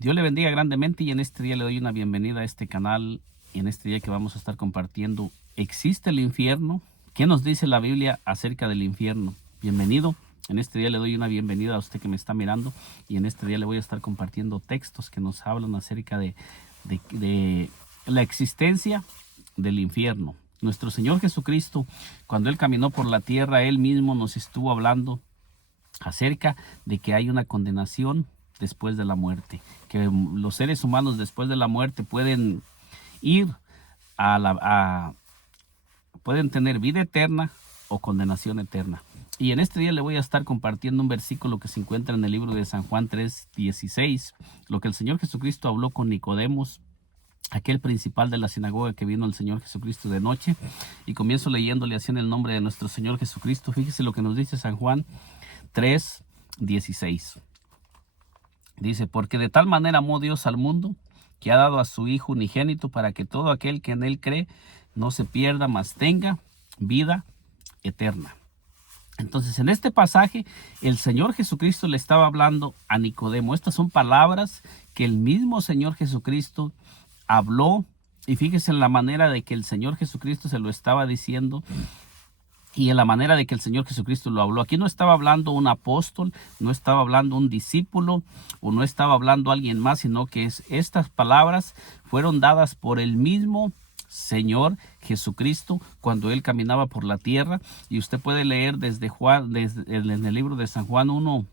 Dios le bendiga grandemente y en este día le doy una bienvenida a este canal. En este día que vamos a estar compartiendo, ¿existe el infierno? ¿Qué nos dice la Biblia acerca del infierno? Bienvenido. En este día le doy una bienvenida a usted que me está mirando y en este día le voy a estar compartiendo textos que nos hablan acerca de la existencia del infierno. Nuestro Señor Jesucristo, cuando Él caminó por la tierra, Él mismo nos estuvo hablando acerca de que hay una condenación después de la muerte, que los seres humanos después de la muerte pueden ir pueden tener vida eterna o condenación eterna. Y en este día le voy a estar compartiendo un versículo que se encuentra en el libro de San Juan 3:16, lo que el Señor Jesucristo habló con Nicodemos, aquel principal de la sinagoga que vino al Señor Jesucristo de noche. Y comienzo leyéndole así en el nombre de nuestro Señor Jesucristo. Fíjese lo que nos dice San Juan 3:16. Dice: porque de tal manera amó Dios al mundo, que ha dado a su Hijo unigénito, para que todo aquel que en Él cree no se pierda, mas tenga vida eterna. Entonces, en este pasaje, el Señor Jesucristo le estaba hablando a Nicodemo. Estas son palabras que el mismo Señor Jesucristo habló. Y fíjese en la manera de que el Señor Jesucristo se lo estaba diciendo y en la manera de que el Señor Jesucristo lo habló. Aquí no estaba hablando un apóstol, no estaba hablando un discípulo o no estaba hablando alguien más, sino que estas palabras fueron dadas por el mismo Señor Jesucristo cuando Él caminaba por la tierra. Y usted puede leer desde Juan, en el libro de San Juan 1,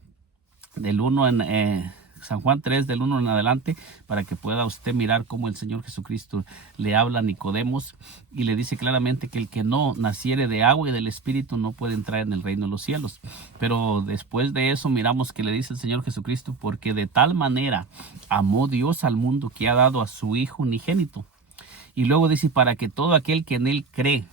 San Juan 3 del 1 en adelante, para que pueda usted mirar cómo el Señor Jesucristo le habla a Nicodemos y le dice claramente que el que no naciere de agua y del Espíritu no puede entrar en el reino de los cielos. Pero después de eso miramos que le dice el Señor Jesucristo: porque de tal manera amó Dios al mundo, que ha dado a su Hijo unigénito. Y luego dice: para que todo aquel que en Él cree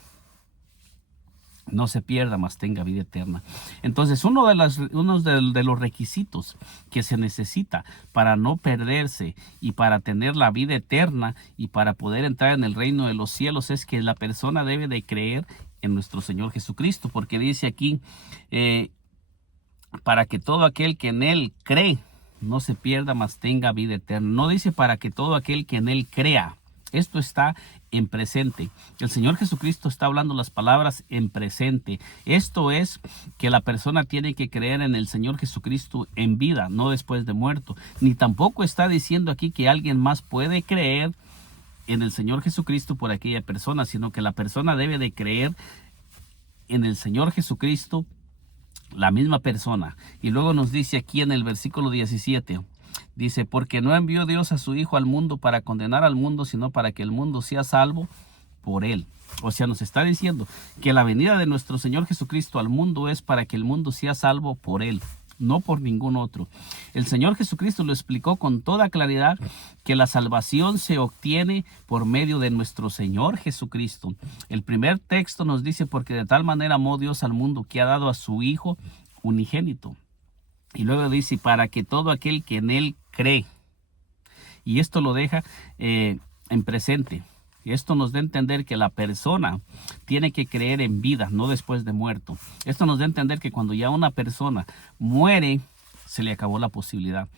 no se pierda, mas tenga vida eterna. Entonces, uno de los requisitos que se necesita para no perderse y para tener la vida eterna y para poder entrar en el reino de los cielos es que la persona debe de creer en nuestro Señor Jesucristo, porque dice aquí, para que todo aquel que en Él cree no se pierda, mas tenga vida eterna. No dice para que todo aquel que en Él crea. Esto está en presente. El Señor Jesucristo está hablando las palabras en presente. Esto es que la persona tiene que creer en el Señor Jesucristo en vida, no después de muerto. Ni tampoco está diciendo aquí que alguien más puede creer en el Señor Jesucristo por aquella persona, sino que la persona debe de creer en el Señor Jesucristo, la misma persona. Y luego nos dice aquí en el versículo 17, dice: porque no envió Dios a su Hijo al mundo para condenar al mundo, sino para que el mundo sea salvo por Él. O sea, nos está diciendo que la venida de nuestro Señor Jesucristo al mundo es para que el mundo sea salvo por Él, no por ningún otro. El Señor Jesucristo lo explicó con toda claridad, que la salvación se obtiene por medio de nuestro Señor Jesucristo. El primer texto nos dice: porque de tal manera amó Dios al mundo, que ha dado a su Hijo unigénito. Y luego dice: para que todo aquel que en Él cree. Y esto lo deja en presente. Esto nos da a entender que la persona tiene que creer en vida, no después de muerto. Esto nos da a entender que cuando ya una persona muere, se le acabó la posibilidad.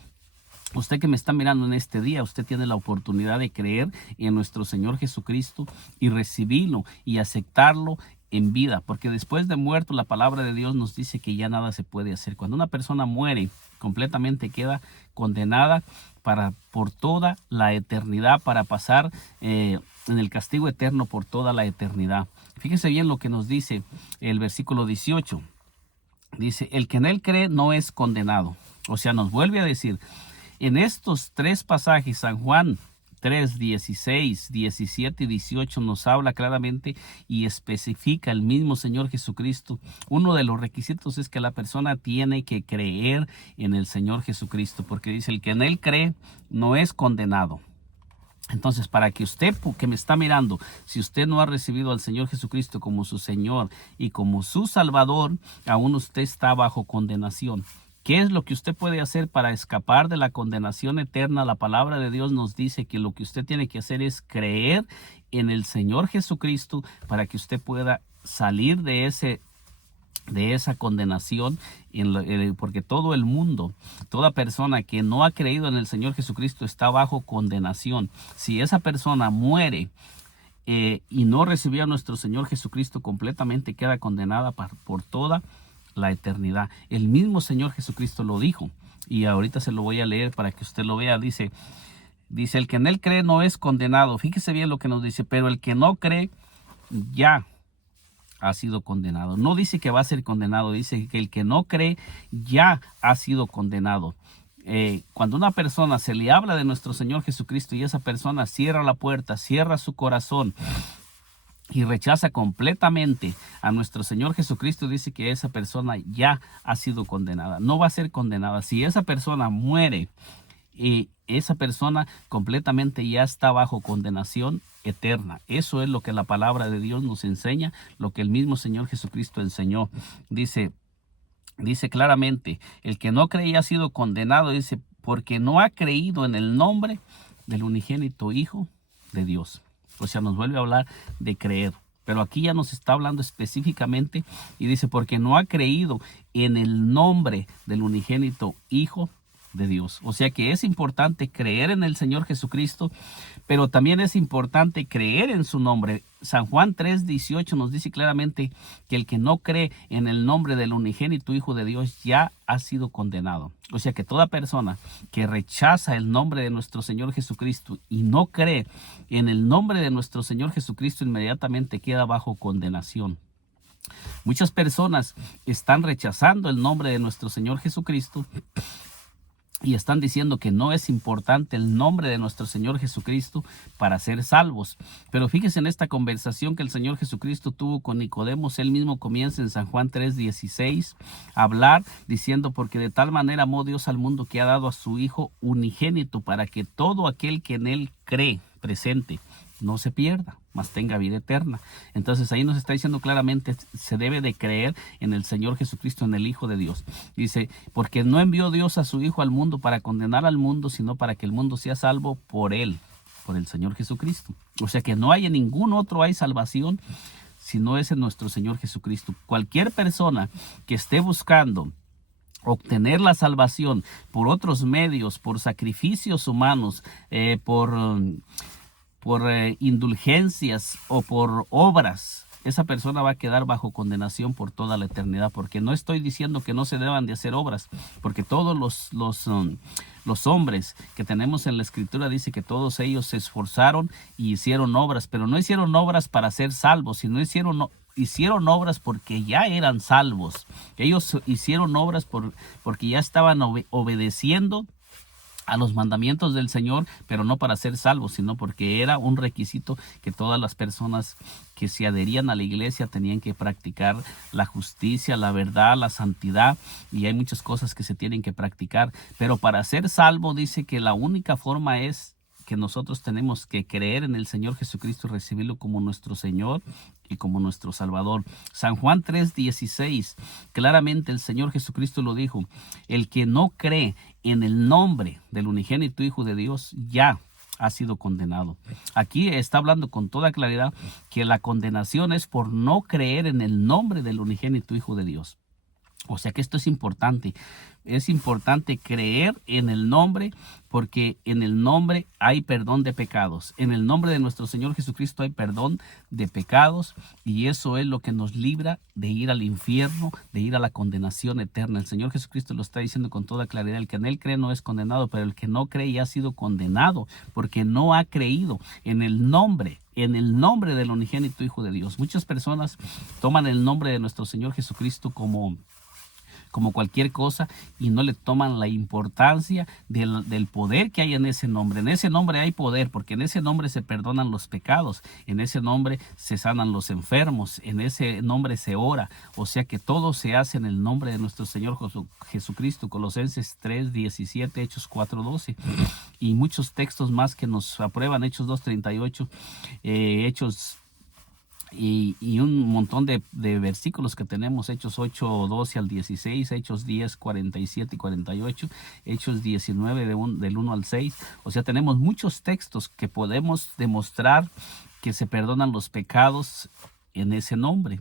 Usted que me está mirando en este día, usted tiene la oportunidad de creer en nuestro Señor Jesucristo y recibirlo y aceptarlo en vida, porque después de muerto la palabra de Dios nos dice que ya nada se puede hacer. Cuando una persona muere, completamente queda condenada por toda la eternidad, para pasar en el castigo eterno por toda la eternidad. Fíjese bien lo que nos dice el versículo 18. Dice: el que en Él cree no es condenado. O sea, nos vuelve a decir, en estos tres pasajes, San Juan 3, 16, 17 y 18, nos habla claramente y especifica el mismo Señor Jesucristo. Uno de los requisitos es que la persona tiene que creer en el Señor Jesucristo, porque dice: el que en Él cree no es condenado. Entonces, para que usted que me está mirando, si usted no ha recibido al Señor Jesucristo como su Señor y como su Salvador, aún usted está bajo condenación. ¿Qué es lo que usted puede hacer para escapar de la condenación eterna? La palabra de Dios nos dice que lo que usted tiene que hacer es creer en el Señor Jesucristo para que usted pueda salir de de esa condenación, porque todo el mundo, toda persona que no ha creído en el Señor Jesucristo está bajo condenación. Si esa persona muere y no recibió a nuestro Señor Jesucristo completamente, queda condenada por toda la eternidad. El mismo Señor Jesucristo lo dijo, y ahorita se lo voy a leer para que usted lo vea. Dice, el que en él cree no es condenado. Fíjese bien lo que nos dice, pero el que no cree ya ha sido condenado. No dice que va a ser condenado, dice que el que no cree ya ha sido condenado. Cuando una persona se le habla de nuestro Señor Jesucristo y esa persona cierra la puerta, cierra su corazón y rechaza completamente a nuestro Señor Jesucristo, dice que esa persona ya ha sido condenada. No va a ser condenada. Si esa persona muere, esa persona completamente ya está bajo condenación eterna. Eso es lo que la palabra de Dios nos enseña, lo que el mismo Señor Jesucristo enseñó. Dice claramente, el que no creía ha sido condenado, dice, porque no ha creído en el nombre del unigénito Hijo de Dios. O sea, nos vuelve a hablar de creer. Pero aquí ya nos está hablando específicamente y dice, porque no ha creído en el nombre del unigénito Hijo de Dios. O sea que es importante creer en el Señor Jesucristo, pero también es importante creer en su nombre. San Juan 3:18 nos dice claramente que el que no cree en el nombre del unigénito Hijo de Dios ya ha sido condenado. O sea que toda persona que rechaza el nombre de nuestro Señor Jesucristo y no cree en el nombre de nuestro Señor Jesucristo, inmediatamente queda bajo condenación. Muchas personas están rechazando el nombre de nuestro Señor Jesucristo y están diciendo que no es importante el nombre de nuestro Señor Jesucristo para ser salvos. Pero fíjese en esta conversación que el Señor Jesucristo tuvo con Nicodemo. Él mismo comienza en San Juan 3:16 a hablar diciendo, porque de tal manera amó Dios al mundo que ha dado a su Hijo unigénito para que todo aquel que en él cree, presente, no se pierda, mas tenga vida eterna. Entonces ahí nos está diciendo claramente, se debe de creer en el Señor Jesucristo, en el Hijo de Dios. Dice, porque no envió Dios a su Hijo al mundo para condenar al mundo, sino para que el mundo sea salvo por él, por el Señor Jesucristo. O sea que no hay en ningún otro hay salvación, si no es en nuestro Señor Jesucristo. Cualquier persona que esté buscando obtener la salvación por otros medios, por sacrificios humanos, por indulgencias o por obras, esa persona va a quedar bajo condenación por toda la eternidad. Porque no estoy diciendo que no se deban de hacer obras, porque todos los hombres que tenemos en la Escritura dice que todos ellos se esforzaron y hicieron obras, pero no hicieron obras para ser salvos, sino hicieron obras porque ya eran salvos. Ellos hicieron obras porque ya estaban obedeciendo a los mandamientos del Señor, pero no para ser salvos, sino porque era un requisito que todas las personas que se adherían a la iglesia tenían que practicar la justicia, la verdad, la santidad, y hay muchas cosas que se tienen que practicar. Pero para ser salvo dice que la única forma es que nosotros tenemos que creer en el Señor Jesucristo y recibirlo como nuestro Señor y como nuestro Salvador. San Juan 3:16, claramente el Señor Jesucristo lo dijo, el que no cree en el nombre del unigénito Hijo de Dios ya ha sido condenado. Aquí está hablando con toda claridad que la condenación es por no creer en el nombre del unigénito Hijo de Dios. O sea que esto es importante. Es importante creer en el nombre, porque en el nombre hay perdón de pecados. En el nombre de nuestro Señor Jesucristo hay perdón de pecados, y eso es lo que nos libra de ir al infierno, de ir a la condenación eterna. El Señor Jesucristo lo está diciendo con toda claridad. El que en él cree no es condenado, pero el que no cree ya ha sido condenado, porque no ha creído en el nombre del unigénito Hijo de Dios. Muchas personas toman el nombre de nuestro Señor Jesucristo como cualquier cosa y no le toman la importancia del poder que hay en ese nombre. En ese nombre hay poder, porque en ese nombre se perdonan los pecados, en ese nombre se sanan los enfermos, en ese nombre se ora. O sea que todo se hace en el nombre de nuestro Señor Jesucristo. Colosenses 3:17, Hechos 4:12 y muchos textos más que nos aprueban. Hechos 2:38, Hechos y un montón de versículos que tenemos, Hechos 8:12 al 16, Hechos 10:47 y 48, Hechos 19 del 1 al 6. O sea, tenemos muchos textos que podemos demostrar que se perdonan los pecados en ese nombre.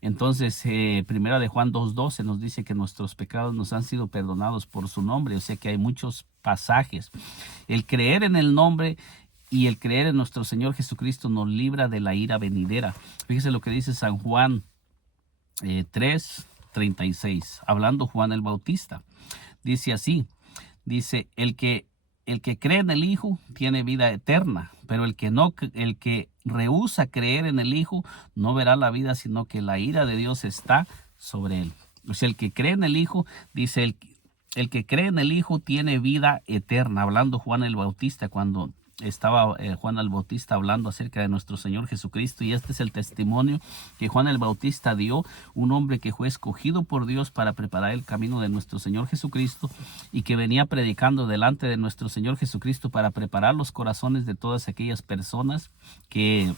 Entonces, primera de Juan 2:12 nos dice que nuestros pecados nos han sido perdonados por su nombre. O sea que hay muchos pasajes. El creer en el nombre y el creer en nuestro Señor Jesucristo nos libra de la ira venidera. Fíjese lo que dice San Juan 3:36, hablando Juan el Bautista. Dice así, dice, el que cree en el Hijo tiene vida eterna, pero el que rehúsa creer en el Hijo no verá la vida, sino que la ira de Dios está sobre él. O sea, el que cree en el Hijo, dice, el que cree en el Hijo tiene vida eterna, hablando Juan el Bautista cuando estaba Juan el Bautista hablando acerca de nuestro Señor Jesucristo, y este es el testimonio que Juan el Bautista dio, un hombre que fue escogido por Dios para preparar el camino de nuestro Señor Jesucristo y que venía predicando delante de nuestro Señor Jesucristo para preparar los corazones de todas aquellas personas que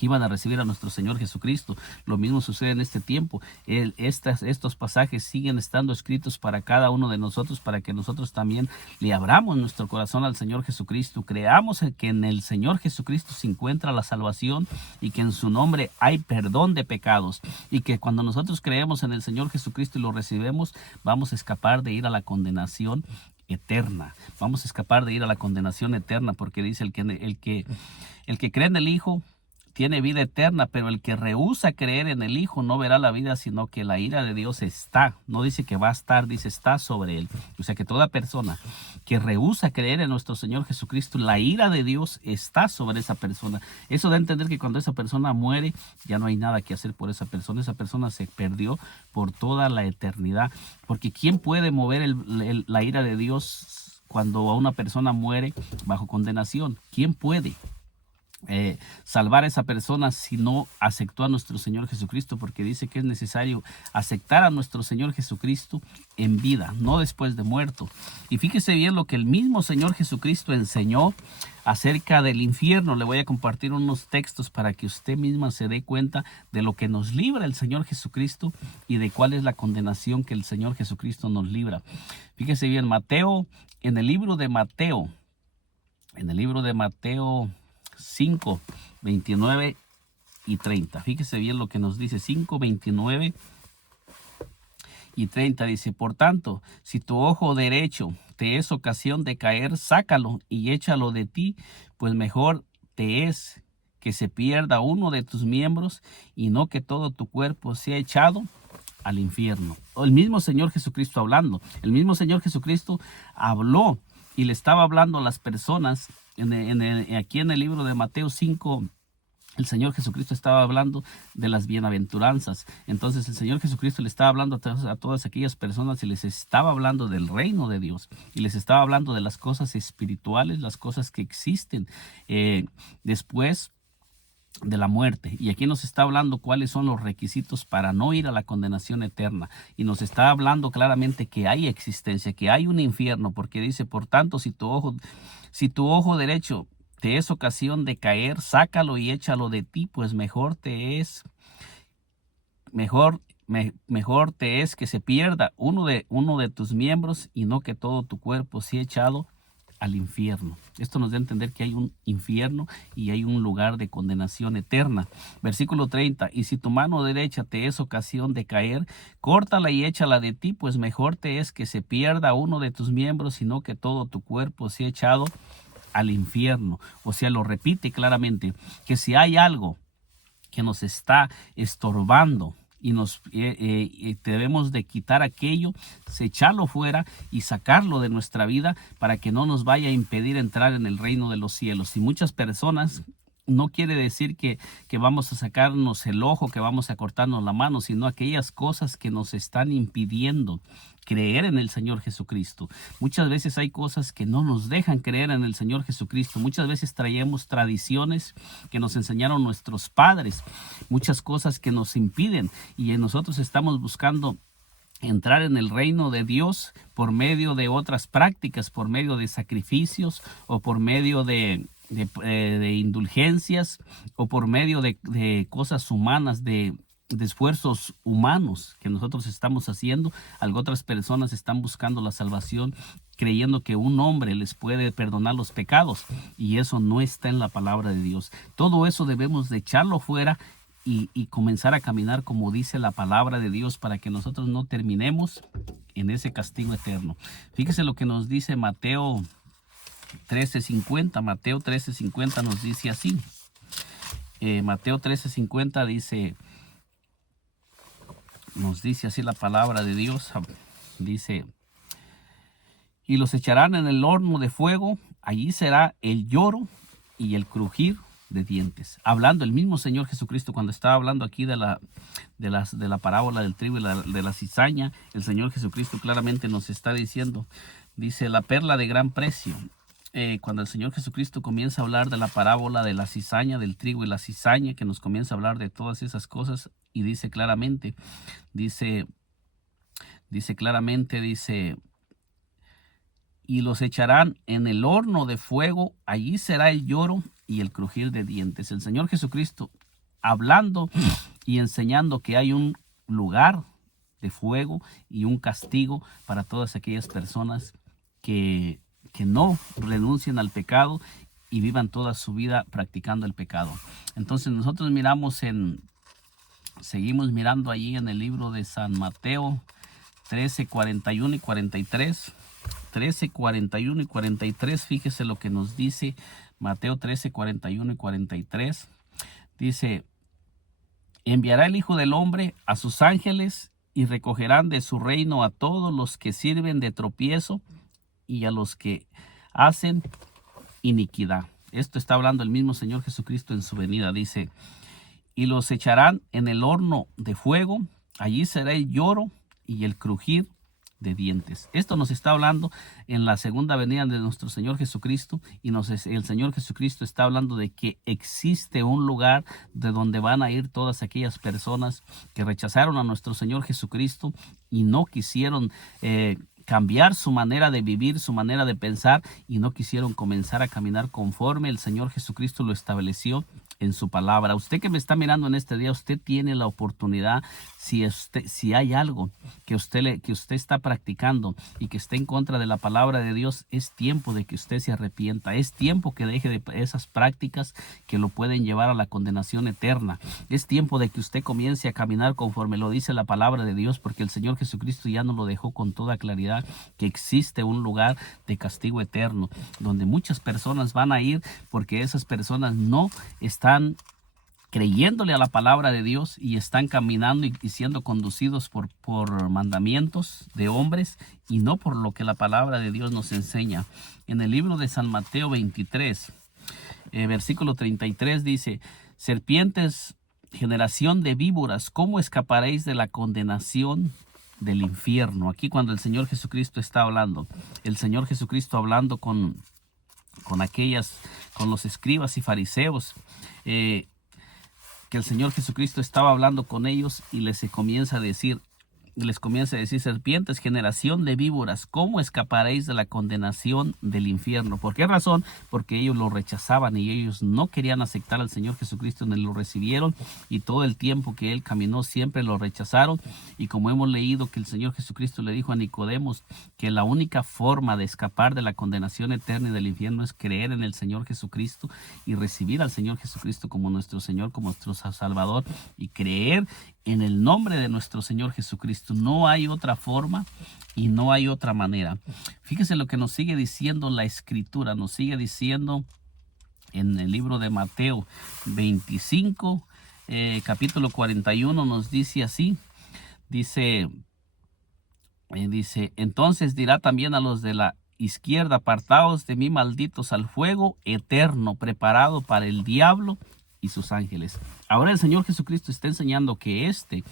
iban a recibir a nuestro Señor Jesucristo. Lo mismo sucede en este tiempo. Estos pasajes siguen estando escritos para cada uno de nosotros, para que nosotros también le abramos nuestro corazón al Señor Jesucristo. Creamos que en el Señor Jesucristo se encuentra la salvación y que en su nombre hay perdón de pecados, y que cuando nosotros creemos en el Señor Jesucristo y lo recibimos, vamos a escapar de ir a la condenación eterna. Vamos a escapar de ir a la condenación eterna, porque dice el que cree en el Hijo tiene vida eterna, pero el que rehúsa creer en el Hijo no verá la vida, sino que la ira de Dios está. No dice que va a estar, dice está sobre él. O sea que toda persona que rehúsa creer en nuestro Señor Jesucristo, la ira de Dios está sobre esa persona. Eso da a entender que cuando esa persona muere, ya no hay nada que hacer por esa persona. Esa persona se perdió por toda la eternidad. Porque ¿quién puede mover la ira de Dios cuando a una persona muere bajo condenación? ¿Quién puede salvar a esa persona si no aceptó a nuestro Señor Jesucristo? Porque dice que es necesario aceptar a nuestro Señor Jesucristo en vida, no después de muerto. Y fíjese bien lo que el mismo Señor Jesucristo enseñó acerca del infierno. Le voy a compartir unos textos para que usted misma se dé cuenta de lo que nos libra el Señor Jesucristo y de cuál es la condenación que el Señor Jesucristo nos libra. Fíjese bien, en el libro de Mateo 5, 29 y 30. Fíjese bien lo que nos dice 5, 29 y 30. Dice, por tanto, si tu ojo derecho te es ocasión de caer, sácalo y échalo de ti, pues mejor te es que se pierda uno de tus miembros y no que todo tu cuerpo sea echado al infierno. El mismo Señor Jesucristo hablando. El mismo Señor Jesucristo habló y le estaba hablando a las personas. Aquí en el libro de Mateo 5, el Señor Jesucristo estaba hablando de las bienaventuranzas. Entonces el Señor Jesucristo le estaba hablando a todas aquellas personas y les estaba hablando del reino de Dios. Y les estaba hablando de las cosas espirituales, las cosas que existen después de la muerte. Y aquí nos está hablando cuáles son los requisitos para no ir a la condenación eterna. Y nos está hablando claramente que hay existencia, que hay un infierno, porque dice, por tanto, si tu ojo derecho te es ocasión de caer, sácalo y échalo de ti, pues mejor te es que se pierda uno de tus miembros y no que todo tu cuerpo sea echado al infierno. Esto nos da a entender que hay un infierno y hay un lugar de condenación eterna. Versículo 30, y si tu mano derecha te es ocasión de caer, córtala y échala de ti, pues mejor te es que se pierda uno de tus miembros, sino que todo tu cuerpo sea echado al infierno. O sea, lo repite claramente, que si hay algo que nos está estorbando y debemos de quitar aquello, echarlo fuera y sacarlo de nuestra vida para que no nos vaya a impedir entrar en el reino de los cielos. Y muchas personas, no quiere decir que vamos a sacarnos el ojo, que vamos a cortarnos la mano, sino aquellas cosas que nos están impidiendo creer en el Señor Jesucristo. Muchas veces hay cosas que no nos dejan creer en el Señor Jesucristo. Muchas veces traemos tradiciones que nos enseñaron nuestros padres, muchas cosas que nos impiden, y nosotros estamos buscando entrar en el reino de Dios por medio de otras prácticas, por medio de sacrificios o por medio de indulgencias o por medio de cosas humanas, de esfuerzos humanos que nosotros estamos haciendo. Otras personas están buscando la salvación creyendo que un hombre les puede perdonar los pecados, y eso no está en la palabra de Dios. Todo eso debemos de echarlo fuera y comenzar a caminar como dice la palabra de Dios para que nosotros no terminemos en ese castigo eterno. Fíjese lo que nos dice Mateo 13:50. Mateo 13:50 nos dice así. Mateo 13:50 nos dice así la palabra de Dios. Dice: y los echarán en el horno de fuego, allí será el lloro y el crujir de dientes. Hablando el mismo Señor Jesucristo, cuando estaba hablando aquí de la parábola del trigo y de la cizaña, el Señor Jesucristo claramente nos está diciendo, dice, la perla de gran precio. Cuando el Señor Jesucristo comienza a hablar de la parábola de la cizaña, del trigo y la cizaña, que nos comienza a hablar de todas esas cosas, y dice claramente, y los echarán en el horno de fuego, allí será el lloro y el crujir de dientes. El Señor Jesucristo hablando y enseñando que hay un lugar de fuego y un castigo para todas aquellas personas que no renuncien al pecado y vivan toda su vida practicando el pecado. Entonces nosotros seguimos mirando allí en el libro de San Mateo 13:41 y 43. 13:41 y 43, fíjese lo que nos dice Mateo 13:41 y 43. Dice: enviará el Hijo del Hombre a sus ángeles y recogerán de su reino a todos los que sirven de tropiezo y a los que hacen iniquidad. Esto está hablando el mismo Señor Jesucristo en su venida. Dice: y los echarán en el horno de fuego, allí será el lloro y el crujir de dientes. Esto nos está hablando en la segunda venida de nuestro Señor Jesucristo, y el Señor Jesucristo está hablando de que existe un lugar de donde van a ir todas aquellas personas que rechazaron a nuestro Señor Jesucristo y no quisieron cambiar su manera de vivir, su manera de pensar, y no quisieron comenzar a caminar conforme el Señor Jesucristo lo estableció en su palabra. Usted que me está mirando en este día, usted tiene la oportunidad, si hay algo que usted está practicando y que esté en contra de la palabra de Dios, es tiempo de que usted se arrepienta. Es tiempo que deje de esas prácticas que lo pueden llevar a la condenación eterna. Es tiempo de que usted comience a caminar conforme lo dice la palabra de Dios, porque el Señor Jesucristo ya nos lo dejó con toda claridad, que existe un lugar de castigo eterno donde muchas personas van a ir, porque esas personas no están creyéndole a la palabra de Dios y están caminando y siendo conducidos por mandamientos de hombres y no por lo que la palabra de Dios nos enseña. En el libro de San Mateo 23, versículo 33 dice: serpientes, generación de víboras, ¿cómo escaparéis de la condenación del infierno? Aquí cuando el Señor Jesucristo está hablando, el Señor Jesucristo hablando con los escribas y fariseos, que el Señor Jesucristo estaba hablando con ellos y les comienza a decir, serpientes, generación de víboras, ¿cómo escaparéis de la condenación del infierno? ¿Por qué razón? Porque ellos lo rechazaban y ellos no querían aceptar al Señor Jesucristo, ni lo recibieron, y todo el tiempo que Él caminó siempre lo rechazaron. Y como hemos leído que el Señor Jesucristo le dijo a Nicodemos que la única forma de escapar de la condenación eterna y del infierno es creer en el Señor Jesucristo y recibir al Señor Jesucristo como nuestro Señor, como nuestro Salvador, y creer en el nombre de nuestro Señor Jesucristo. No hay otra forma y no hay otra manera. Fíjese lo que nos sigue diciendo la Escritura. Nos sigue diciendo en el libro de Mateo 25, capítulo 41, nos dice así. Dice, entonces dirá también a los de la izquierda: apartaos de mí, malditos, al fuego eterno preparado para el diablo y sus ángeles. Ahora el Señor Jesucristo está enseñando que este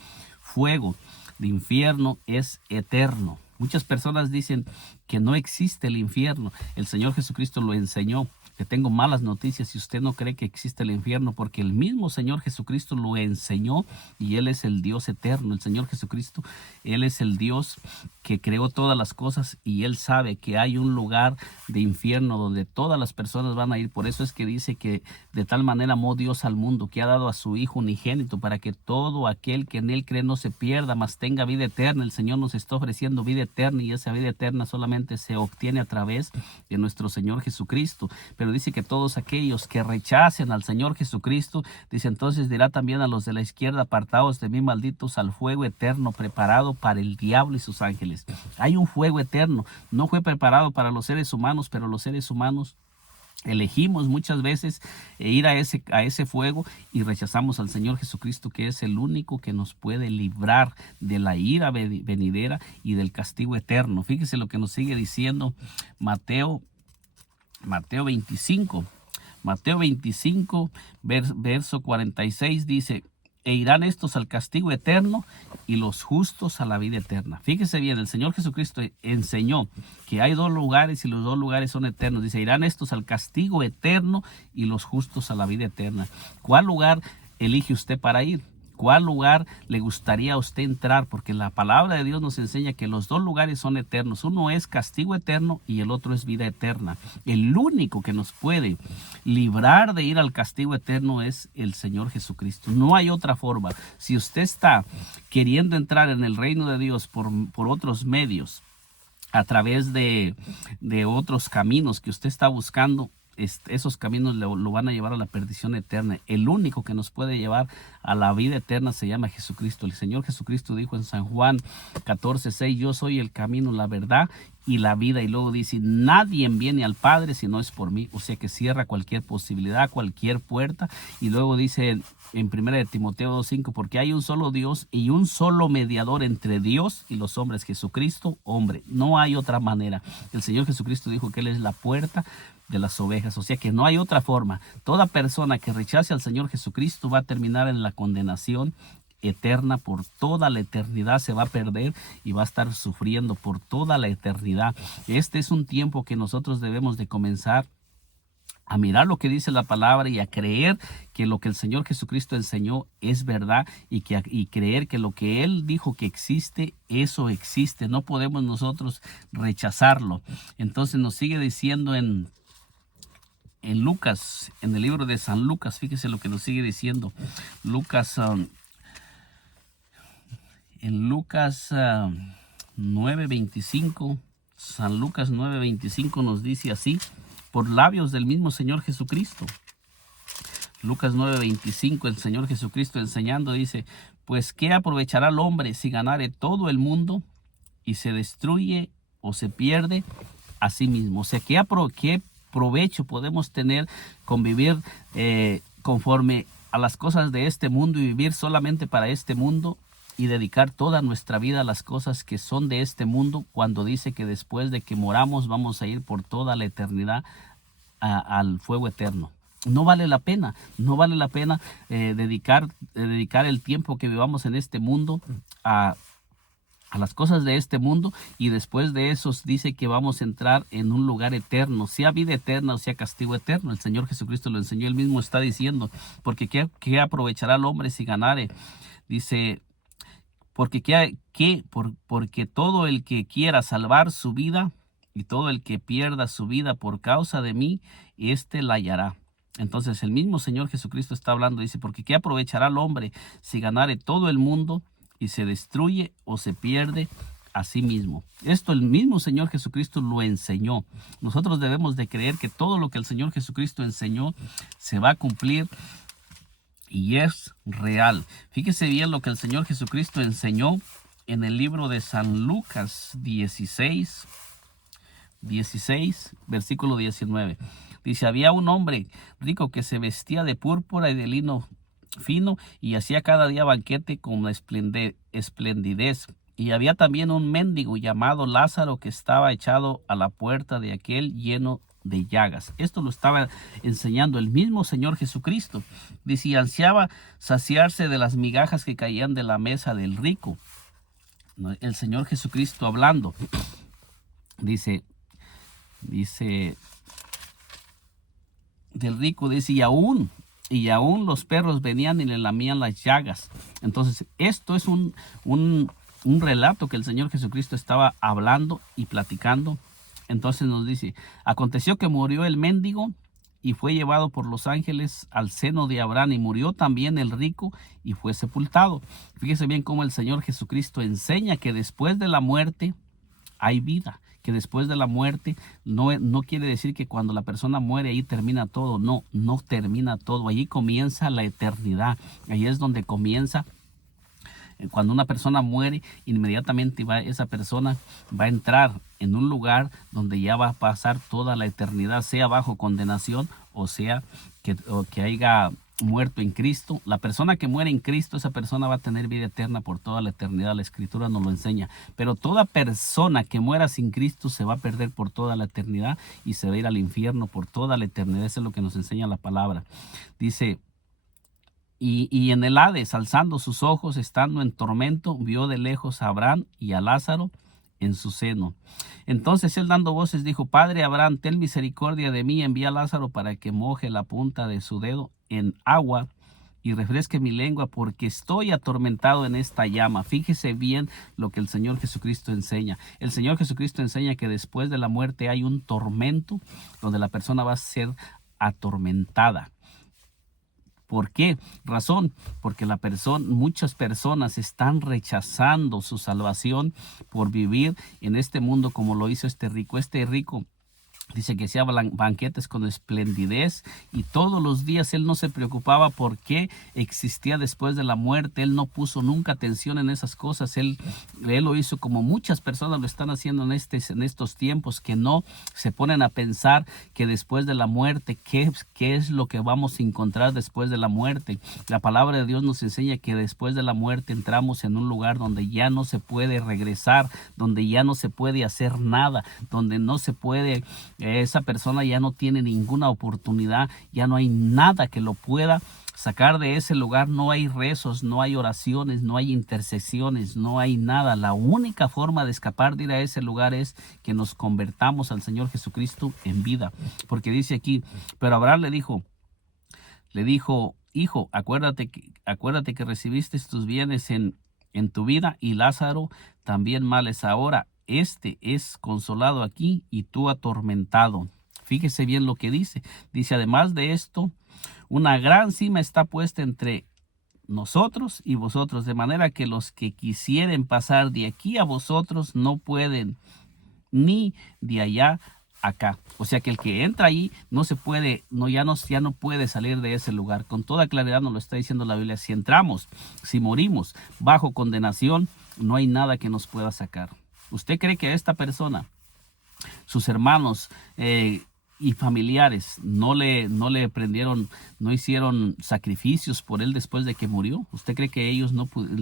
fuego de infierno es eterno. Muchas personas dicen que no existe el infierno. El Señor Jesucristo lo enseñó. Le tengo malas noticias si usted no cree que existe el infierno, porque el mismo Señor Jesucristo lo enseñó, y Él es el Dios eterno. El Señor Jesucristo, Él es el Dios que creó todas las cosas, y Él sabe que hay un lugar de infierno donde todas las personas van a ir. Por eso es que dice que de tal manera amó Dios al mundo, que ha dado a su Hijo unigénito, para que todo aquel que en Él cree no se pierda, mas tenga vida eterna. El Señor nos está ofreciendo vida eterna, y esa vida eterna solamente solamente se obtiene a través de nuestro Señor Jesucristo. Pero dice que todos aquellos que rechacen al Señor Jesucristo, dice, entonces dirá también a los de la izquierda: apartaos de mí, malditos, al fuego eterno preparado para el diablo y sus ángeles. Hay un fuego eterno, no fue preparado para los seres humanos, pero los seres humanos elegimos muchas veces ir a ese fuego y rechazamos al Señor Jesucristo, que es el único que nos puede librar de la ira venidera y del castigo eterno. Fíjese lo que nos sigue diciendo Mateo 25. Mateo 25, verso 46 dice: e irán estos al castigo eterno y los justos a la vida eterna. Fíjese bien, el Señor Jesucristo enseñó que hay dos lugares y los dos lugares son eternos. Dice: irán estos al castigo eterno y los justos a la vida eterna. ¿Cuál lugar elige usted para ir? ¿Cuál lugar le gustaría a usted entrar? Porque la palabra de Dios nos enseña que los dos lugares son eternos. Uno es castigo eterno y el otro es vida eterna. El único que nos puede librar de ir al castigo eterno es el Señor Jesucristo. No hay otra forma. Si usted está queriendo entrar en el reino de Dios por otros medios, a través de otros caminos que usted está buscando, esos caminos lo van a llevar a la perdición eterna. El único que nos puede llevar a la vida eterna se llama Jesucristo. El Señor Jesucristo dijo en San Juan 14:6: yo soy el camino, la verdad y la vida. Y luego dice: nadie viene al Padre si no es por mí. O sea que cierra cualquier posibilidad, cualquier puerta. Y luego dice en 1 Timoteo 2:5: porque hay un solo Dios y un solo mediador entre Dios y los hombres, Jesucristo, hombre. No hay otra manera. El Señor Jesucristo dijo que Él es la puerta de las ovejas. O sea que no hay otra forma. Toda persona que rechace al Señor Jesucristo va a terminar en la condenación eterna. Por toda la eternidad se va a perder y va a estar sufriendo por toda la eternidad. Este es un tiempo que nosotros debemos de comenzar a mirar lo que dice la palabra y a creer que lo que el Señor Jesucristo enseñó es verdad, y creer que lo que Él dijo que existe, eso existe. No podemos nosotros rechazarlo. Entonces nos sigue diciendo en Lucas, en el libro de San Lucas. Fíjese lo que nos sigue diciendo Lucas, en Lucas 9:25. San Lucas 9:25 nos dice así, por labios del mismo Señor Jesucristo. Lucas 9:25, el Señor Jesucristo enseñando dice: pues ¿qué aprovechará el hombre si ganare todo el mundo y se destruye o se pierde a sí mismo? O sea, ¿qué provecho podemos tener con vivir conforme a las cosas de este mundo y vivir solamente para este mundo y dedicar toda nuestra vida a las cosas que son de este mundo, cuando dice que después de que moramos vamos a ir por toda la eternidad al fuego eterno? No vale la pena, no vale la pena dedicar el tiempo que vivamos en este mundo a las cosas de este mundo, y después de eso dice que vamos a entrar en un lugar eterno, sea vida eterna o sea castigo eterno. El Señor Jesucristo lo enseñó, Él mismo está diciendo: porque ¿qué aprovechará el hombre si ganare? Dice: porque todo el que quiera salvar su vida, y todo el que pierda su vida por causa de mí, éste la hallará. Entonces el mismo Señor Jesucristo está hablando, dice: porque ¿qué aprovechará el hombre si ganare todo el mundo y se destruye o se pierde a sí mismo? Esto el mismo Señor Jesucristo lo enseñó. Nosotros debemos de creer que todo lo que el Señor Jesucristo enseñó se va a cumplir y es real. Fíjese bien lo que el Señor Jesucristo enseñó en el libro de San Lucas 16, versículo 19. Dice: había un hombre rico que se vestía de púrpura y de lino fino y hacía cada día banquete con esplendidez. Y había también un mendigo llamado Lázaro que estaba echado a la puerta de aquel lleno de llagas. Esto lo estaba enseñando el mismo Señor Jesucristo. Dice: y ansiaba saciarse de las migajas que caían de la mesa del rico. El Señor Jesucristo hablando. Dice del rico, dice: y aún los perros venían y le lamían las llagas. Entonces esto es un relato que el Señor Jesucristo estaba hablando y platicando. Entonces nos dice: aconteció que murió el mendigo y fue llevado por los ángeles al seno de Abraham, y murió también el rico y fue sepultado. Fíjese bien cómo el Señor Jesucristo enseña que después de la muerte hay vida, que después de la muerte no quiere decir que cuando la persona muere ahí termina todo. No, no termina todo. Allí comienza la eternidad. Ahí es donde comienza. Cuando una persona muere, inmediatamente esa persona va a entrar en un lugar donde ya va a pasar toda la eternidad, sea bajo condenación o sea que haya muerto en Cristo. La persona que muere en Cristo, esa persona va a tener vida eterna por toda la eternidad. La Escritura nos lo enseña. Pero toda persona que muera sin Cristo se va a perder por toda la eternidad y se va a ir al infierno por toda la eternidad. Eso es lo que nos enseña la palabra. Dice: y en el Hades, alzando sus ojos, estando en tormento, vio de lejos a Abraham y a Lázaro en su seno. Entonces él, dando voces, dijo: Padre Abraham, ten misericordia de mí, envía a Lázaro para que moje la punta de su dedo en agua y refresque mi lengua, porque estoy atormentado en esta llama. Fíjese bien lo que el Señor Jesucristo enseña. El Señor Jesucristo enseña que después de la muerte hay un tormento donde la persona va a ser atormentada. ¿Por qué razón? Porque muchas personas están rechazando su salvación por vivir en este mundo como lo hizo este rico. Este rico dice que hacía banquetes con esplendidez y todos los días él no se preocupaba por qué existía después de la muerte. Él no puso nunca atención en esas cosas. Él lo hizo como muchas personas lo están haciendo en estos tiempos, que no se ponen a pensar que después de la muerte, qué es lo que vamos a encontrar después de la muerte. La palabra de Dios nos enseña que después de la muerte entramos en un lugar donde ya no se puede regresar, donde ya no se puede hacer nada, donde no se puede... esa persona ya no tiene ninguna oportunidad, ya no hay nada que lo pueda sacar de ese lugar. No hay rezos, no hay oraciones, no hay intercesiones, no hay nada. La única forma de escapar de ir a ese lugar es que nos convertamos al Señor Jesucristo en vida. Porque dice aquí: pero Abraham le dijo, hijo, acuérdate que recibiste tus bienes en tu vida, y Lázaro también males ahora. Este es consolado aquí y tú atormentado. Fíjese bien lo que dice. Dice: además de esto, una gran cima está puesta entre nosotros y vosotros, de manera que los que quisieren pasar de aquí a vosotros no pueden, ni de allá acá. O sea que el que entra ahí no se puede, ya no puede salir de ese lugar. Con toda claridad nos lo está diciendo la Biblia. Si entramos, si morimos bajo condenación, no hay nada que nos pueda sacar. ¿Usted cree que a esta persona, sus hermanos y familiares, no le prendieron, no hicieron sacrificios por él después de que murió? ¿Usted cree que ellos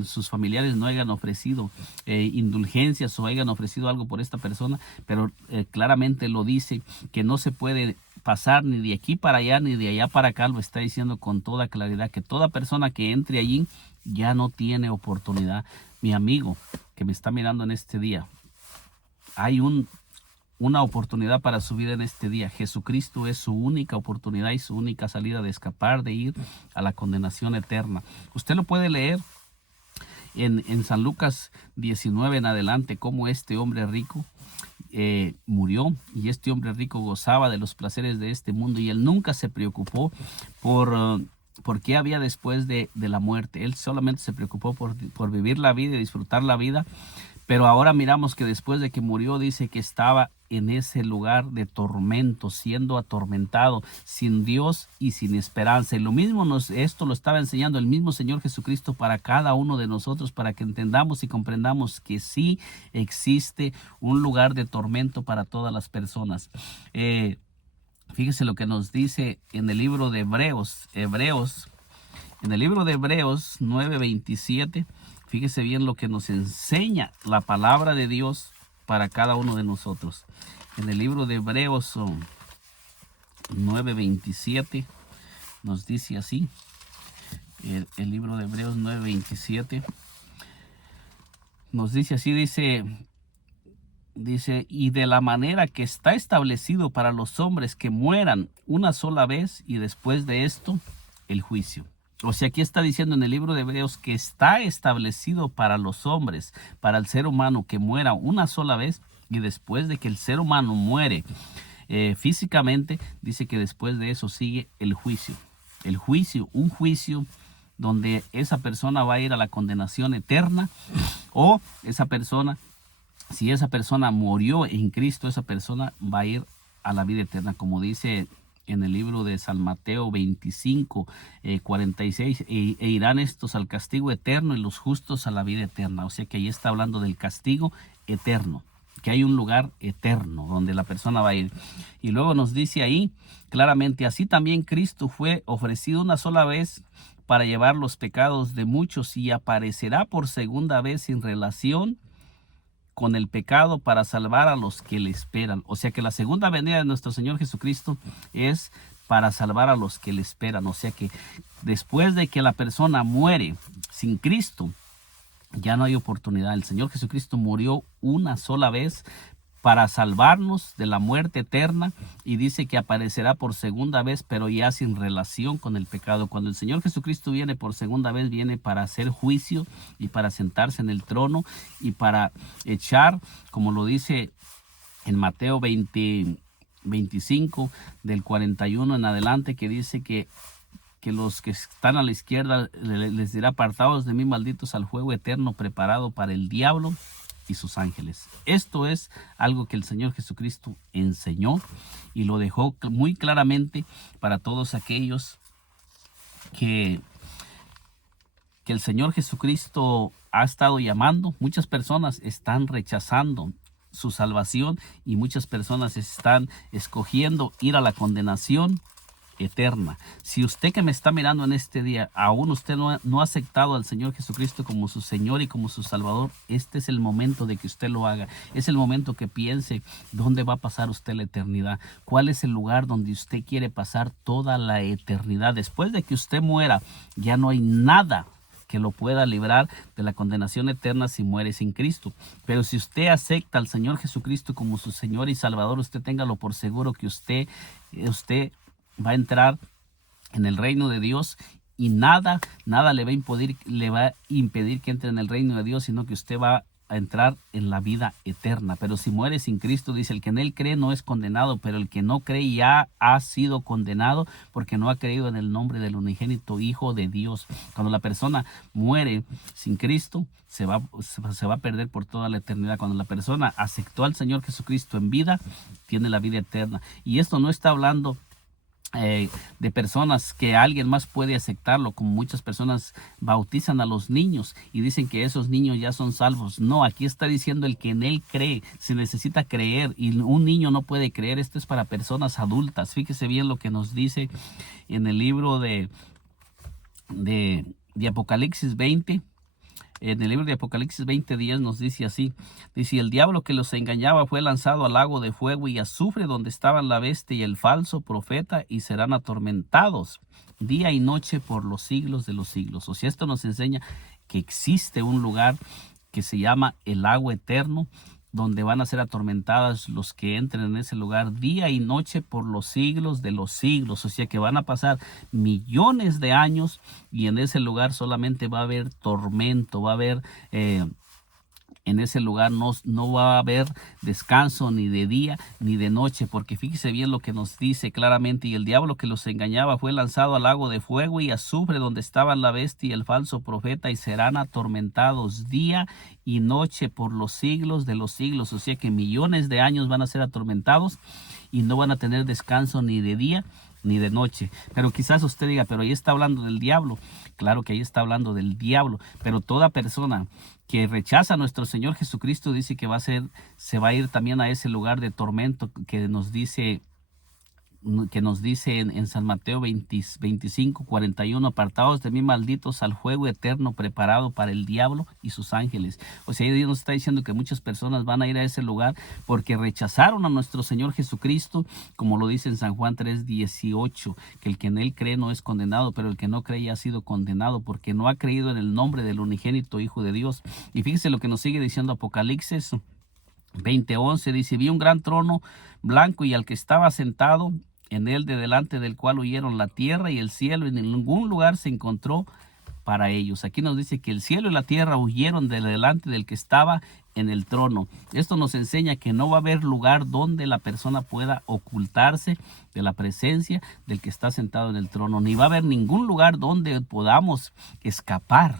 sus familiares no hayan ofrecido indulgencias o hayan ofrecido algo por esta persona? Pero claramente lo dice, que no se puede pasar ni de aquí para allá ni de allá para acá. Lo está diciendo con toda claridad, que toda persona que entre allí ya no tiene oportunidad. Mi amigo que me está mirando en este día, hay una oportunidad para su vida en este día. Jesucristo es su única oportunidad y su única salida de escapar de ir a la condenación eterna. Usted lo puede leer en San Lucas 19 en adelante, cómo este hombre rico murió, y este hombre rico gozaba de los placeres de este mundo, y él nunca se preocupó por qué había después de la muerte. Él solamente se preocupó por vivir la vida y disfrutar la vida. Pero ahora miramos que después de que murió, dice que estaba en ese lugar de tormento, siendo atormentado, sin Dios y sin esperanza. Y lo mismo esto lo estaba enseñando el mismo Señor Jesucristo para cada uno de nosotros, para que entendamos y comprendamos que sí existe un lugar de tormento para todas las personas. Fíjese lo que nos dice en el libro de Hebreos, en el libro de Hebreos 9:27. Fíjese bien lo que nos enseña la palabra de Dios para cada uno de nosotros. En el libro de Hebreos 9:27 nos dice así. El libro de Hebreos 9:27 nos dice así, dice: y de la manera que está establecido para los hombres que mueran una sola vez, y después de esto el juicio. O sea, aquí está diciendo en el libro de Hebreos que está establecido para los hombres, para el ser humano, que muera una sola vez, y después de que el ser humano muere físicamente, dice que después de eso sigue el juicio. El juicio, un juicio donde esa persona va a ir a la condenación eterna, o esa persona si esa persona murió en Cristo, esa persona va a ir a la vida eterna, como dice en el libro de San Mateo 25, 46, e irán estos al castigo eterno y los justos a la vida eterna. O sea que ahí está hablando del castigo eterno, que hay un lugar eterno donde la persona va a ir. Y luego nos dice ahí claramente, así también Cristo fue ofrecido una sola vez para llevar los pecados de muchos y aparecerá por segunda vez sin relación con el pecado para salvar a los que le esperan. O sea que la segunda venida de nuestro Señor Jesucristo es para salvar a los que le esperan. O sea que después de que la persona muere sin Cristo, ya no hay oportunidad. El Señor Jesucristo murió una sola vez para salvarnos de la muerte eterna, y dice que aparecerá por segunda vez, pero ya sin relación con el pecado. Cuando el Señor Jesucristo viene por segunda vez, viene para hacer juicio y para sentarse en el trono y para echar, como lo dice en Mateo 25 del 41 en adelante, que dice que los que están a la izquierda les dirá: apartados de mí, malditos, al fuego eterno preparado para el diablo y sus ángeles. Esto es algo que el Señor Jesucristo enseñó y lo dejó muy claramente para todos aquellos que el Señor Jesucristo ha estado llamando. Muchas personas están rechazando su salvación y muchas personas están escogiendo ir a la condenación eterna. Si usted que me está mirando en este día, aún usted no ha aceptado al Señor Jesucristo como su Señor y como su Salvador, este es el momento de que usted lo haga. Es el momento que piense dónde va a pasar usted la eternidad. ¿Cuál es el lugar donde usted quiere pasar toda la eternidad? Después de que usted muera, ya no hay nada que lo pueda librar de la condenación eterna si muere sin Cristo. Pero si usted acepta al Señor Jesucristo como su Señor y Salvador, usted téngalo por seguro que usted va a entrar en el reino de Dios, y nada le va a impedir que entre en el reino de Dios, sino que usted va a entrar en la vida eterna. Pero si muere sin Cristo, dice, el que en él cree no es condenado, pero el que no cree ya ha sido condenado porque no ha creído en el nombre del unigénito Hijo de Dios. Cuando la persona muere sin Cristo, se va a perder por toda la eternidad. Cuando la persona aceptó al Señor Jesucristo en vida, tiene la vida eterna. Y esto no está hablando de personas que alguien más puede aceptarlo, como muchas personas bautizan a los niños y dicen que esos niños ya son salvos. No, aquí está diciendo el que en él cree. Se necesita creer, y un niño no puede creer. Esto es para personas adultas. Fíjese bien lo que nos dice en el libro de Apocalipsis 20. En el libro de Apocalipsis 20:10 nos dice así. Dice: el diablo que los engañaba fue lanzado al lago de fuego y azufre, donde estaban la bestia y el falso profeta, y serán atormentados día y noche por los siglos de los siglos. O sea, esto nos enseña que existe un lugar que se llama el lago eterno, donde van a ser atormentadas los que entren en ese lugar día y noche por los siglos de los siglos. O sea que van a pasar millones de años, y en ese lugar solamente va a haber tormento, va a haber en ese lugar no va a haber descanso ni de día ni de noche, porque fíjese bien lo que nos dice claramente: y el diablo que los engañaba fue lanzado al lago de fuego y azufre, donde estaban la bestia y el falso profeta, y serán atormentados día y noche por los siglos de los siglos. O sea que millones de años van a ser atormentados y no van a tener descanso ni de día ni de noche. Pero quizás usted diga, pero ahí está hablando del diablo. Claro que ahí está hablando del diablo, pero toda persona que rechaza a nuestro Señor Jesucristo dice que se va a ir también a ese lugar de tormento que nos dice en San Mateo 25:41: apartados de mí, malditos, al fuego eterno preparado para el diablo y sus ángeles. O sea, Dios nos está diciendo que muchas personas van a ir a ese lugar porque rechazaron a nuestro Señor Jesucristo, como lo dice en San Juan 3:18, que el que en él cree no es condenado, pero el que no cree ya ha sido condenado porque no ha creído en el nombre del unigénito Hijo de Dios. Y fíjese lo que nos sigue diciendo Apocalipsis 20:11. Dice: vi un gran trono blanco y al que estaba sentado en él, de delante del cual huyeron la tierra y el cielo, y en ningún lugar se encontró para ellos. Aquí nos dice que el cielo y la tierra huyeron de delante del que estaba en el trono. Esto nos enseña que no va a haber lugar donde la persona pueda ocultarse de la presencia del que está sentado en el trono, ni va a haber ningún lugar donde podamos escapar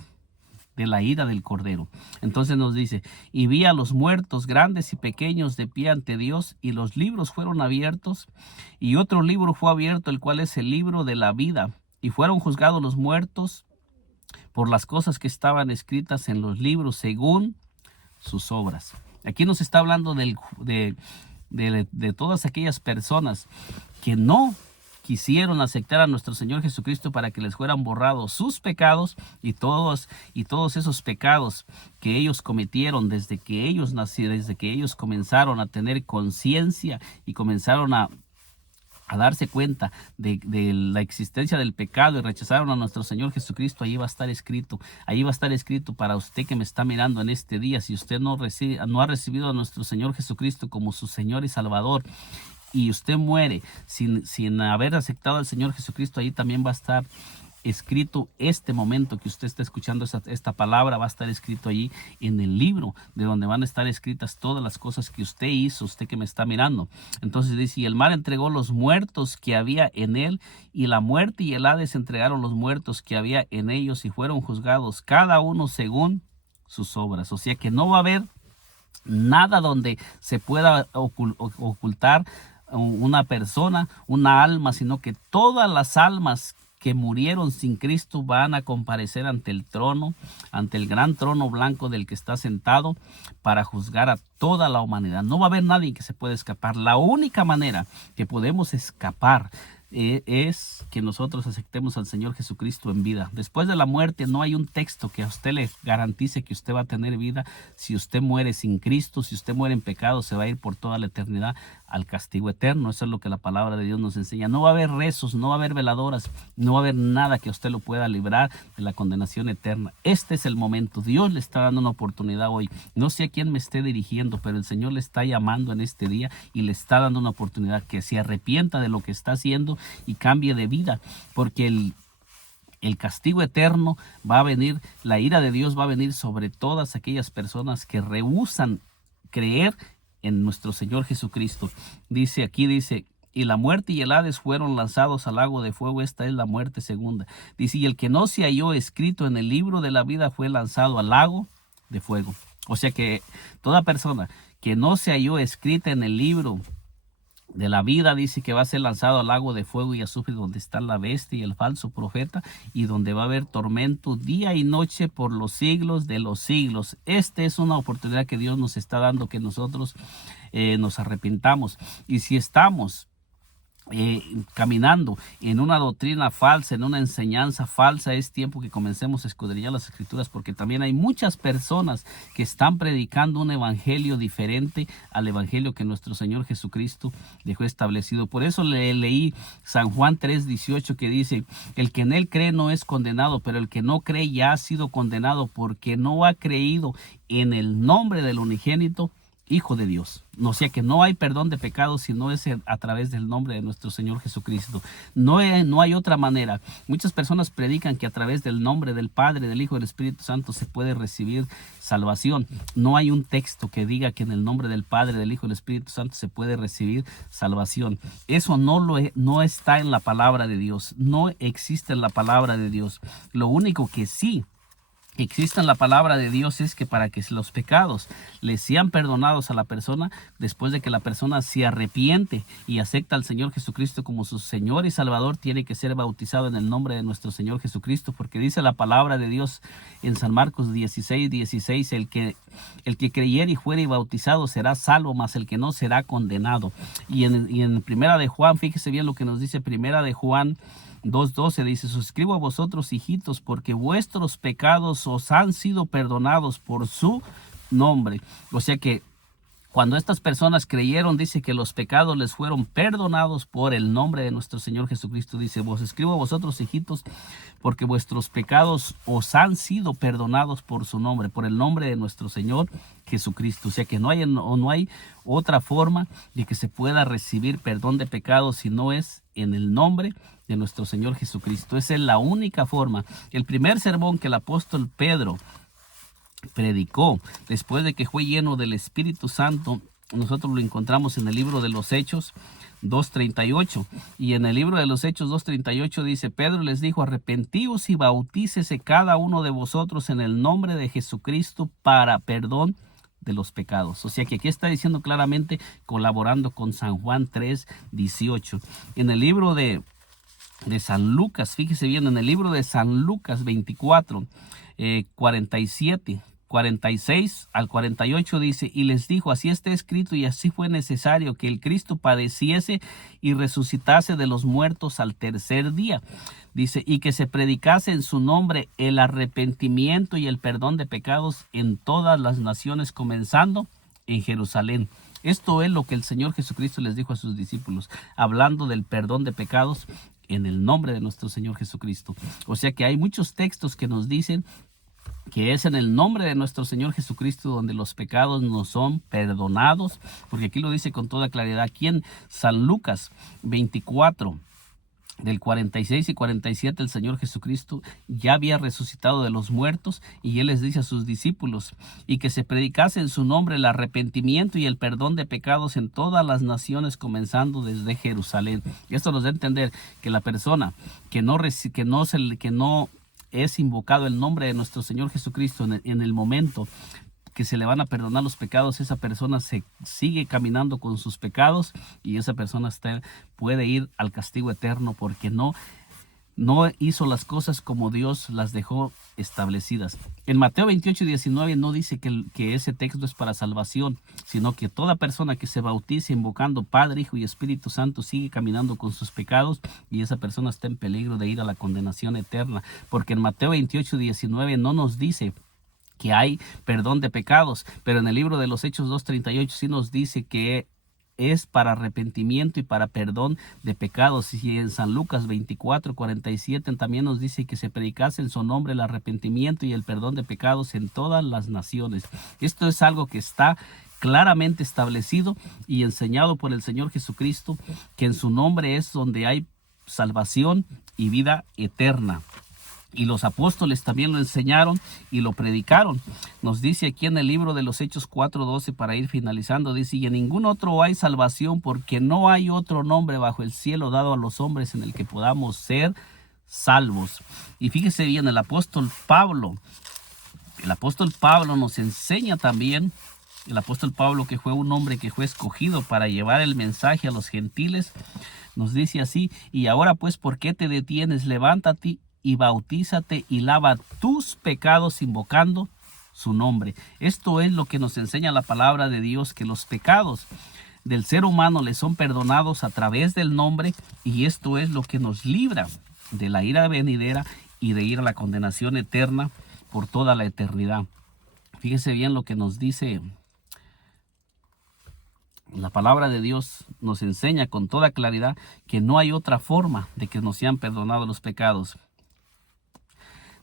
de la ira del Cordero. Entonces nos dice, y vi a los muertos grandes y pequeños de pie ante Dios, y los libros fueron abiertos, y otro libro fue abierto, el cual es el libro de la vida, y fueron juzgados los muertos por las cosas que estaban escritas en los libros según sus obras. Aquí nos está hablando de todas aquellas personas que no quisieron aceptar a nuestro Señor Jesucristo para que les fueran borrados sus pecados y todos esos pecados que ellos cometieron desde que ellos nacieron, desde que ellos comenzaron a tener conciencia y comenzaron a darse cuenta de la existencia del pecado y rechazaron a nuestro Señor Jesucristo. Ahí va a estar escrito para usted que me está mirando en este día. Si usted no ha recibido a nuestro Señor Jesucristo como su Señor y Salvador, y usted muere sin haber aceptado al Señor Jesucristo, ahí también va a estar escrito este momento que usted está escuchando esta palabra, va a estar escrito allí en el libro de donde van a estar escritas todas las cosas que usted hizo, usted que me está mirando. Entonces dice, y el mar entregó los muertos que había en él, y la muerte y el Hades entregaron los muertos que había en ellos, y fueron juzgados cada uno según sus obras. O sea que no va a haber nada donde se pueda ocultar una persona, una alma, sino que todas las almas que murieron sin Cristo van a comparecer ante el trono, ante el gran trono blanco del que está sentado, para juzgar a toda la humanidad. No va a haber nadie que se pueda escapar. La única manera que podemos escapar es que nosotros aceptemos al Señor Jesucristo en vida. Después de la muerte no hay un texto que a usted le garantice que usted va a tener vida. Si usted muere sin Cristo, si usted muere en pecado, se va a ir por toda la eternidad al castigo eterno. Eso es lo que la palabra de Dios nos enseña. No va a haber rezos, no va a haber veladoras, no va a haber nada que usted lo pueda librar de la condenación eterna. Este es el momento. Dios le está dando una oportunidad hoy. No sé a quién me esté dirigiendo, pero el Señor le está llamando en este día y le está dando una oportunidad que se arrepienta de lo que está haciendo y cambie de vida, porque el castigo eterno va a venir, la ira de Dios va a venir sobre todas aquellas personas que rehúsan creer en nuestro Señor Jesucristo. Dice, y la muerte y el Hades fueron lanzados al lago de fuego. Esta es la muerte segunda. Dice, y el que no se halló escrito en el libro de la vida fue lanzado al lago de fuego. O sea que toda persona que no se halló escrita en el libro de la vida, dice que va a ser lanzado al lago de fuego y azufre, donde está la bestia y el falso profeta, y donde va a haber tormento día y noche por los siglos de los siglos. Esta es una oportunidad que Dios nos está dando, que nosotros nos arrepintamos. Y si estamos caminando en una doctrina falsa, en una enseñanza falsa, es tiempo que comencemos a escudriñar las Escrituras, porque también hay muchas personas que están predicando un evangelio diferente al evangelio que nuestro Señor Jesucristo dejó establecido. Por eso leí San Juan 3:18, que dice, el que en él cree no es condenado, pero el que no cree ya ha sido condenado, porque no ha creído en el nombre del unigénito Hijo de Dios. O sea que no hay perdón de pecados si no es a través del nombre de nuestro Señor Jesucristo. No hay otra manera. Muchas personas predican que a través del nombre del Padre, del Hijo y del Espíritu Santo se puede recibir salvación. No hay un texto que diga que en el nombre del Padre, del Hijo y del Espíritu Santo se puede recibir salvación. Eso no está en la palabra de Dios. No existe en la palabra de Dios. Lo único que sí existe en la palabra de Dios es que para que los pecados le sean perdonados a la persona, después de que la persona se arrepiente y acepta al Señor Jesucristo como su Señor y Salvador, tiene que ser bautizado en el nombre de nuestro Señor Jesucristo, porque dice la palabra de Dios en San Marcos 16:16, el que creyere y fuere bautizado será salvo, mas el que no será condenado. Y en Primera de Juan, fíjese bien lo que nos dice Primera de Juan 2:12, dice, os escribo a vosotros, hijitos, porque vuestros pecados os han sido perdonados por su nombre. O sea que cuando estas personas creyeron, dice que los pecados les fueron perdonados por el nombre de nuestro Señor Jesucristo. Dice, os escribo a vosotros, hijitos, porque vuestros pecados os han sido perdonados por su nombre, por el nombre de nuestro Señor Jesucristo. O sea que no hay otra forma de que se pueda recibir perdón de pecados si no es en el nombre de nuestro Señor Jesucristo. Esa es la única forma. El primer sermón que el apóstol Pedro predicó después de que fue lleno del Espíritu Santo, nosotros lo encontramos en el libro de los Hechos, 2:38. Y en el libro de los Hechos 2:38 dice, Pedro les dijo, arrepentíos y bautícese cada uno de vosotros en el nombre de Jesucristo para perdón de los pecados. O sea que aquí está diciendo claramente, colaborando con San Juan 3:18. En el libro de San Lucas, fíjese bien, en el libro de San Lucas 24, 47, 46 al 48 dice, y les dijo, así está escrito y así fue necesario que el Cristo padeciese y resucitase de los muertos al tercer día. Dice, y que se predicase en su nombre el arrepentimiento y el perdón de pecados en todas las naciones, comenzando en Jerusalén. Esto es lo que el Señor Jesucristo les dijo a sus discípulos, hablando del perdón de pecados en el nombre de nuestro Señor Jesucristo. O sea que hay muchos textos que nos dicen que es en el nombre de nuestro Señor Jesucristo donde los pecados nos son perdonados, porque aquí lo dice con toda claridad. Aquí en San Lucas 24, del 46 y 47, el Señor Jesucristo ya había resucitado de los muertos y Él les dice a sus discípulos, y que se predicase en su nombre el arrepentimiento y el perdón de pecados en todas las naciones, comenzando desde Jerusalén. Y esto nos da a entender que la persona que no es invocado el nombre de nuestro Señor Jesucristo en el momento que se le van a perdonar los pecados, esa persona se sigue caminando con sus pecados y esa persona puede ir al castigo eterno porque no hizo las cosas como Dios las dejó establecidas. En Mateo 28:19 no dice que ese texto es para salvación, sino que toda persona que se bautice invocando Padre, Hijo y Espíritu Santo sigue caminando con sus pecados y esa persona está en peligro de ir a la condenación eterna, porque en Mateo 28:19 no nos dice que hay perdón de pecados, pero en el libro de los Hechos 2:38 sí nos dice que es para arrepentimiento y para perdón de pecados. Y en San Lucas 24:47 también nos dice que se predicase en su nombre el arrepentimiento y el perdón de pecados en todas las naciones. Esto es algo que está claramente establecido y enseñado por el Señor Jesucristo, que en su nombre es donde hay salvación y vida eterna. Y los apóstoles también lo enseñaron y lo predicaron. Nos dice aquí en el libro de los Hechos 4:12, para ir finalizando, dice, y en ningún otro hay salvación, porque no hay otro nombre bajo el cielo dado a los hombres en el que podamos ser salvos. Y fíjese bien, el apóstol Pablo nos enseña también, el apóstol Pablo, que fue un hombre que fue escogido para llevar el mensaje a los gentiles, nos dice así, y ahora pues, ¿por qué te detienes? Levántate y bautízate y lava tus pecados invocando su nombre. Esto es lo que nos enseña la palabra de Dios, que los pecados del ser humano le son perdonados a través del nombre, y esto es lo que nos libra de la ira venidera y de ir a la condenación eterna por toda la eternidad. Fíjese bien lo que nos dice la palabra de Dios. Nos enseña con toda claridad que no hay otra forma de que nos sean perdonados los pecados.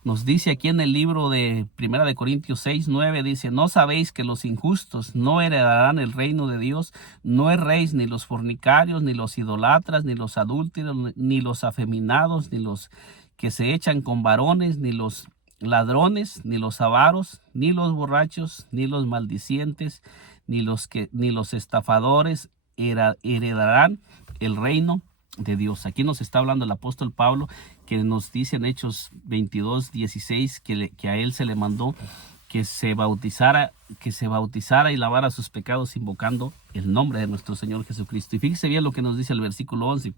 Nos dice aquí en el libro de 1 de Corintios 6:9, dice, ¿no sabéis que los injustos no heredarán el reino de Dios? No erréis, ni los fornicarios, ni los idolatras, ni los adúlteros, ni los afeminados, ni los que se echan con varones, ni los ladrones, ni los avaros, ni los borrachos, ni los maldicientes, ni los estafadores heredarán el reino de Dios. Aquí nos está hablando el apóstol Pablo, que nos dice en Hechos 22:16 que a él se le mandó que se bautizara y lavara sus pecados invocando el nombre de nuestro Señor Jesucristo. Y fíjese bien lo que nos dice el versículo 11.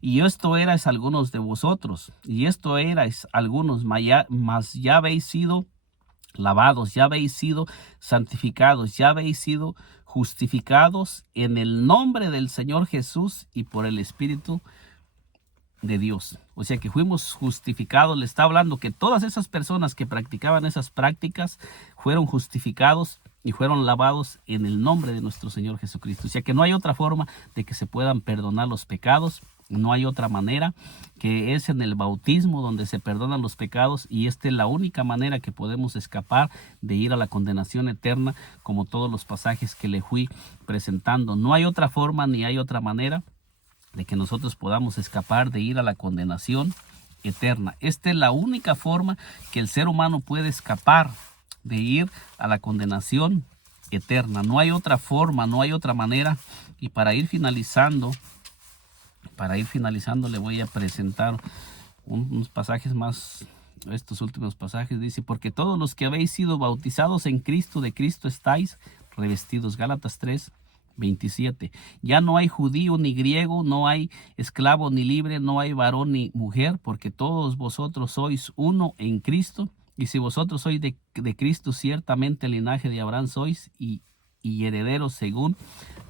Y esto erais algunos de vosotros, y esto erais algunos, mas ya habéis sido lavados, ya habéis sido santificados, ya habéis sido justificados en el nombre del Señor Jesús y por el Espíritu de Dios. O sea que fuimos justificados. Le está hablando que todas esas personas que practicaban esas prácticas fueron justificados y fueron lavados en el nombre de nuestro Señor Jesucristo. O sea que no hay otra forma de que se puedan perdonar los pecados. No hay otra manera, que es en el bautismo donde se perdonan los pecados, y esta es la única manera que podemos escapar de ir a la condenación eterna, como todos los pasajes que le fui presentando. No hay otra forma ni hay otra manera de que nosotros podamos escapar de ir a la condenación eterna. Esta es la única forma que el ser humano puede escapar de ir a la condenación eterna. No hay otra forma, no hay otra manera. Y para ir finalizando Para ir finalizando, le voy a presentar unos pasajes más. Estos últimos pasajes dice: porque todos los que habéis sido bautizados en Cristo, de Cristo estáis revestidos. Gálatas 3:27. Ya no hay judío ni griego, no hay esclavo ni libre, no hay varón ni mujer, porque todos vosotros sois uno en Cristo. Y si vosotros sois de Cristo, ciertamente el linaje de Abraham sois y herederos según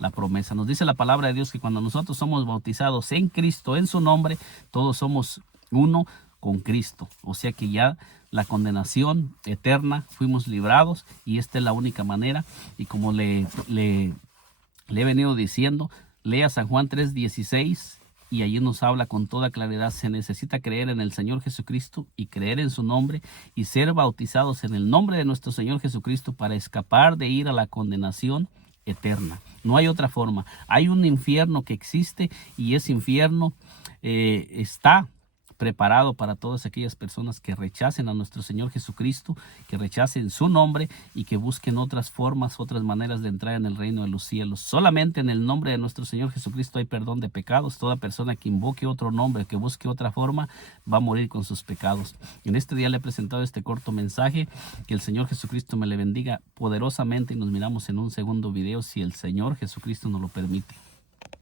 la promesa. Nos dice la palabra de Dios que cuando nosotros somos bautizados en Cristo, en su nombre, todos somos uno con Cristo. O sea que ya la condenación eterna fuimos librados, y esta es la única manera. Y como le he venido diciendo, lea San Juan 3:16 y allí nos habla con toda claridad. Se necesita creer en el Señor Jesucristo y creer en su nombre y ser bautizados en el nombre de nuestro Señor Jesucristo para escapar de ir a la condenación eterna. No hay otra forma. Hay un infierno que existe, y ese infierno está preparado para todas aquellas personas que rechacen a nuestro Señor Jesucristo, que rechacen su nombre y que busquen otras formas, otras maneras de entrar en el reino de los cielos. Solamente en el nombre de nuestro Señor Jesucristo hay perdón de pecados. Toda persona que invoque otro nombre, que busque otra forma, va a morir con sus pecados. En este día le he presentado este corto mensaje. Que el Señor Jesucristo me le bendiga poderosamente, y nos miramos en un segundo video si el Señor Jesucristo nos lo permite.